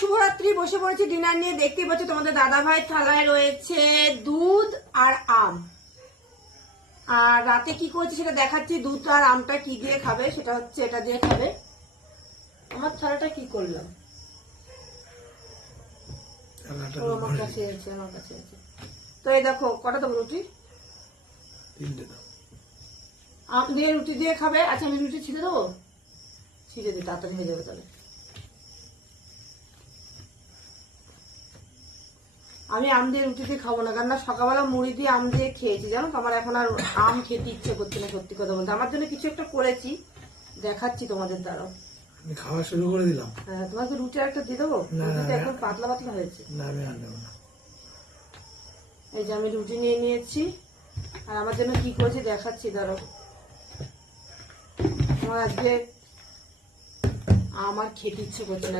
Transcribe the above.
শুভরাত্রি। বসে পড়েছি ডিনার নিয়ে। দেখতেই পাচ্ছ তোমাদের দাদা ভাই থালায় রয়েছে দুধ আর আম। আর রাতে কি করেছি সেটা দেখাচ্ছি। দুধ আর আমটা কি দিয়ে খাবে সেটা হচ্ছে এটা দিয়ে খাবে। আমার থালাটা কি করলাম, আমার কাছে আছে, আমার কাছে আছে। তো এই দেখো কটা দেবো রুটি, আম দিয়ে রুটি দিয়ে খাবে। আচ্ছা আমি রুটি ছিঁড়ে দেবো, ছিঁড়ে দিই তাড়াতাড়ি হয়ে যাবে। তাহলে আমি আম দিয়ে রুটি দিয়ে খাবো না, কারণ সকালবেলা মুড়ি দিয়ে আম দিয়ে খেয়েছি, জানো তো। আমার এখন আর আম খেতে ইচ্ছে করছে না, সত্যি কথা বলতে। আমার জন্য কিছু একটা করেছি, দেখাচ্ছি তোমাদের দ্বারাও। আমি খাওয়া শুরু করে দিলাম। হ্যাঁ, তোমাকে রুটি একটা দিয়ে দেবো। রুটিটা এখন পাতলা পাতলা হয়েছে। না আমি আর নেবো না। এই যে আমি রুটি নিয়ে নিয়েছি, আর আমার জন্য কি করেছি দেখাচ্ছি, দাঁড়াও। আমার আজকে আমার খেতে ইচ্ছে করছে না।